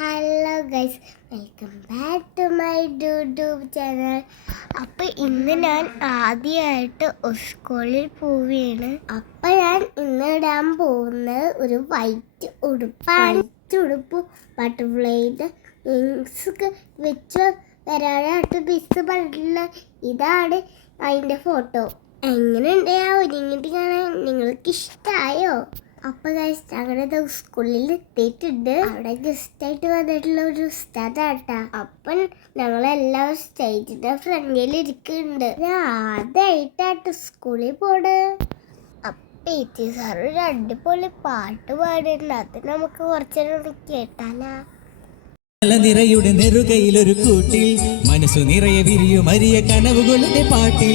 Hello guys, welcome back to my YouTube channel. അപ്പോൾ ഇന്ന് ഞാൻ ആദ്യമായിട്ട് സ്കൂളിൽ പോവുകയാണ്. അപ്പം ഞാൻ ഇന്ന് ഇടാൻ പോകുന്നത് ഒരു വൈറ്റ് ഉടുപ്പാണ്. ഉടുപ്പ് ബട്ടർഫ്ലൈയുടെ വിങ്സ് വെച്ച് വരാനായിട്ട് മിസ് പറഞ്ഞിട്ടുള്ള ഇതാണ് അതിൻ്റെ ഫോട്ടോ. എങ്ങനെയുണ്ട് ആ ഒരുങ്ങിട്ട് കാണാൻ? നിങ്ങൾക്ക് ഇഷ്ടമായോ? അപ്പോൾ ഗൈസ്, ഞങ്ങളുടെ സ്കൂളിൽ എത്തിയിട്ടുണ്ട്. അവിടെ ഗസ്റ്റായിട്ട് വന്നിട്ടുള്ള ഒരു ഉസ്താദാട്ടാ. അപ്പം ഞങ്ങളെല്ലാവരും സ്റ്റേജിന്റെ ഫ്രണ്ടിൽ ഇരിക്കുന്നുണ്ട്. ഞാൻ ആദ്യമായിട്ടാട്ട് സ്കൂളിൽ പോണ്. അപ്പം ഇറ്റി സാർ ഒരു അടിപൊളി പാട്ട് പാടിയിട്ടുണ്ട്. അത് നമുക്ക് കുറച്ചേരം കേട്ടാലാ? നിറയുടെ നെറുകയിലൊരു കൂട്ടിൽ മനസ്സു നിറയെ വിരിയും അരിയ കനവുകളുടെ പാട്ടിൽ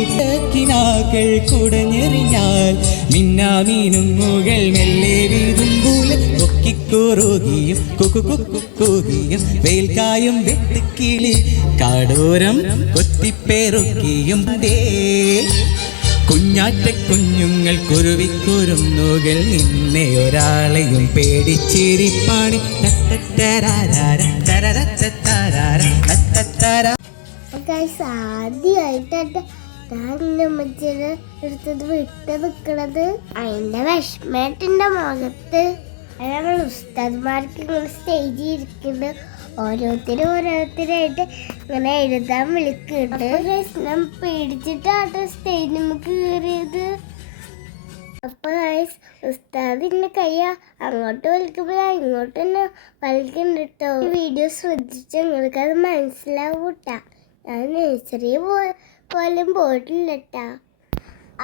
കിനാക്കൾ കുടഞ്ഞെറിഞ്ഞാൽ മിന്നാമീനും മുകൾ മെല്ലെ വീതുമ്പൂലും കൊക്കിക്കൂറുകിയും കുക്കുകുക്കുകൂകിയും വേൽക്കായും വെട്ടുക്കിളി കാടോരം കൊത്തിപ്പേറുക്കിയും കുഞ്ഞാറ്റ കുഞ്ഞുങ്ങൾ കുരുവിക്കുരുന്നുകൾ നിന്നെ ഒരാളെയും പേടിച്ചിരിപ്പാണി. ആദ്യമായിട്ടാണ് ഞാൻ എൻ്റെ അമ്മച്ചിയുടെ അടുത്തത് വിട്ട് നിൽക്കണത്. അതിൻ്റെ വിഷമേട്ടിൻ്റെ മുഖത്ത് ഞങ്ങൾ ഉസ്താദ്മാർക്ക് ഇങ്ങനെ സ്റ്റേജിൽ ഇരിക്കുന്നുണ്ട്. ഓരോരുത്തരായിട്ട് ഇങ്ങനെ എഴുതാൻ വിളിക്കുന്നുണ്ട്. ഞാൻ പേടിച്ചിട്ടാണ് സ്റ്റേജിൽ നമുക്ക് കയറിയത്. അപ്പൊ ഉസ്താദിന്റെ കയ്യ അങ്ങോട്ട് വലിക്കുമ്പോൾ ഇങ്ങോട്ട് തന്നെ വലിക്കുന്നുണ്ട് കേട്ടോ. ഈ വീഡിയോ ശ്രദ്ധിച്ച് നിങ്ങൾക്ക് അത് മനസ്സിലാവൂട്ടാ. ഞാൻ നഴ്സറി പോലും പോയിട്ടില്ല കേട്ടാ.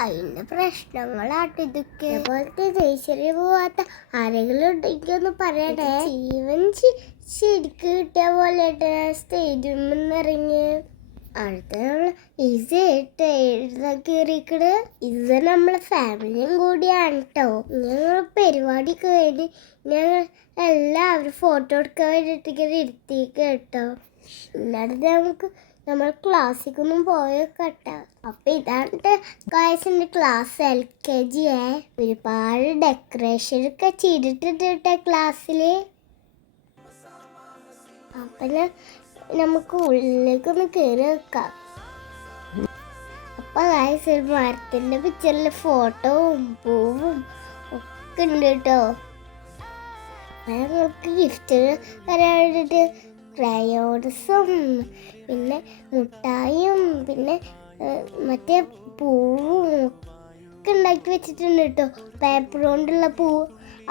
അതിന്റെ പ്രശ്നങ്ങളാട്ട് ഇതൊക്കെ. അതുപോലത്തെ നഴ്സറി പോവാത്ത ആരെങ്കിലും ഉണ്ടെങ്കിൽ ഒന്ന് പറയണേ. ജീവൻ ശരിക്ക് കിട്ടിയ പോലെ സ്റ്റേജിൽ നിന്ന് ഇറങ്ങി അടുത്ത ഈസി ആയിട്ട് എഴുതാൻ കയറിക്കണ്. ഇത് നമ്മളെ ഫാമിലിയും കൂടിയാണ് കേട്ടോ. ഞങ്ങൾ പരിപാടി കഴിഞ്ഞ് ഞങ്ങൾ എല്ലാവരും ഫോട്ടോ എടുക്കാൻ വേണ്ടിയിട്ട് ഇങ്ങനെ ഇരുത്തിക്ക് കേട്ടോ. ഇല്ലാതെ നമുക്ക് നമ്മൾ ക്ലാസ്സിക്കൊന്നും പോയേക്കട്ടോ. അപ്പൊ ഇതാണ് ഗായ്സിന്റെ ക്ലാസ്. LKG ഒരുപാട് ഡെക്കറേഷൻ ഒക്കെ ചെയ്തിട്ടുണ്ട് കേട്ടോ ക്ലാസ്സില്. അപ്പൊ നമുക്ക് ഉള്ളിലേക്കൊന്ന് കയറി വെക്കാം. അപ്പൊ ഗായ്സ്, ഒരു മരത്തിന്റെ പിക്ചറിൽ ഫോട്ടോവും പൂവും ഒക്കെ ഉണ്ട് കേട്ടോ. ഞങ്ങൾക്ക് ഗിഫ്റ്റ് വരാൻ വേണ്ടിയിട്ട് ക്രയോൺസും പിന്നെ മുട്ടായും പിന്നെ മറ്റേ പൂവും ഒക്കെ ഉണ്ടാക്കി വെച്ചിട്ടുണ്ട് കേട്ടോ. പേപ്പർ കൊണ്ടുള്ള പൂവ്.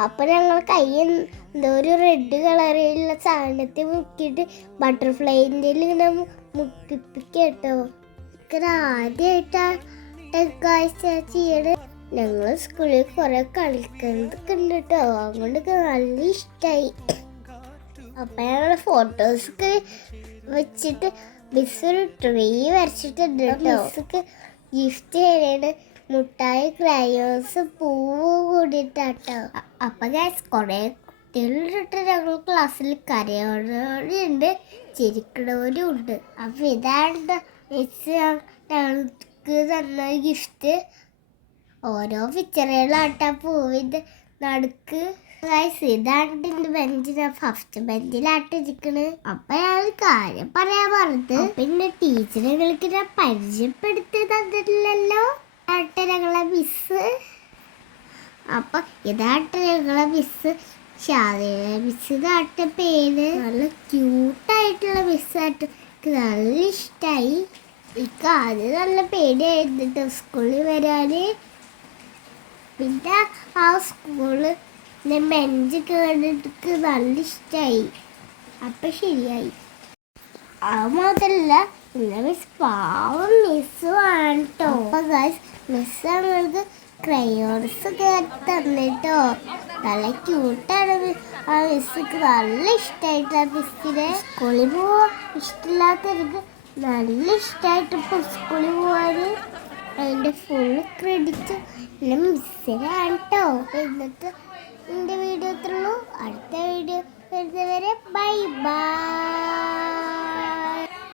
അപ്പം ഞങ്ങൾ കയ്യിൽ എന്തോ ഒരു റെഡ് കളറിലുള്ള സാധനത്തിൽ മുക്കിയിട്ട് ബട്ടർഫ്ലൈൻ്റെ ഇങ്ങനെ മുക്കിപ്പിക്കുക കേട്ടോ. ആദ്യമായിട്ടാണ് ചെയ്യണത്. ഞങ്ങൾ സ്കൂളിൽ കുറെ കളിക്കുന്നതൊക്കെ ഉണ്ട് കേട്ടോ. അതുകൊണ്ടൊക്കെ നല്ല ഇഷ്ടമായി. അപ്പം ഞങ്ങൾ ഫോട്ടോസൊക്കെ വെച്ചിട്ട് മിസ് ഒരു ട്രീ വരച്ചിട്ടുണ്ട് കേട്ടോ. മിസ്സൊക്കെ ഗിഫ്റ്റ് ചെയ്യണേ മുട്ടായി, ക്രയോൺസ്, പൂവ് കൂടിയിട്ടാട്ടോ. അപ്പൊ ഗൈസ്, കുറെ കുട്ടികളിട്ട് ഞങ്ങൾ ക്ലാസ്സിൽ കരയോടുണ്ട്, ചിരിക്കണവരും ഉണ്ട്. അപ്പൊ ഇതാണ് മിസ് ഞങ്ങൾക്ക് തന്ന ഗിഫ്റ്റ്. ഓരോ പിക്ചറുകളാട്ടാ പൂവിൻ്റെ നടുക്ക്. ഗൈസ്, ഇതാണ് എൻ്റെ ബെഞ്ച്. ഞാൻ ഫസ്റ്റ് ബെഞ്ചിലാട്ട് ഇരിക്കണ്. അപ്പൊ ഞാൻ ഒരു കാര്യം പറയാൻ പറഞ്ഞത്. പിന്നെ ടീച്ചറുകൾക്ക് ഞാൻ പരിചയപ്പെടുത്തി തന്നിട്ടില്ലല്ലോ. ഞങ്ങളെ മിസ്. അപ്പൊ ഇതാട്ട് ഞങ്ങളെ മിസ് ഷാദിയ മിസ്. ഇതാട്ട പേര്. നല്ല ക്യൂട്ടായിട്ടുള്ള മിസ്സായിട്ട് എനിക്ക് നല്ല ഇഷ്ടമായി. എനിക്ക് ആദ്യം നല്ല പേടിയായിരുന്നു സ്കൂളിൽ വരാന്. പിന്നെ ആ സ്കൂള് ബെഞ്ച് കേട്ടിട്ട് നല്ല ഇഷ്ടമായി. അപ്പൊ ശരിയായി. അത് മാത്രല്ല, പിന്നെ മിസ് പാവം മിസ്സുമാണ് കേട്ടോ. അപ്പൊ ഗൈസ്, മിസ് ഞങ്ങൾക്ക് ക്രയോൺസ് കയറി തന്നിട്ടോ. നല്ല ക്യൂട്ടാണ് ആ മിസ്സക്ക്. നല്ല ഇഷ്ടമായിട്ട് ആ മിസ്സിനെ. സ്കൂളിൽ പോവാൻ ഇഷ്ടമില്ലാത്തവർക്ക് നല്ല ഇഷ്ടമായിട്ട് ഇപ്പോൾ സ്കൂളിൽ പോവാന്. അതിൻ്റെ ഫുൾ ക്രെഡിറ്റ് എൻ്റെ മിസ്സിനാണ് കേട്ടോ. ഇന്നത്തെ എൻ്റെ വീഡിയോ ഇത്രയുള്ളൂ. അടുത്ത വീഡിയോ വരുന്നവരെ ബൈ ബൈ.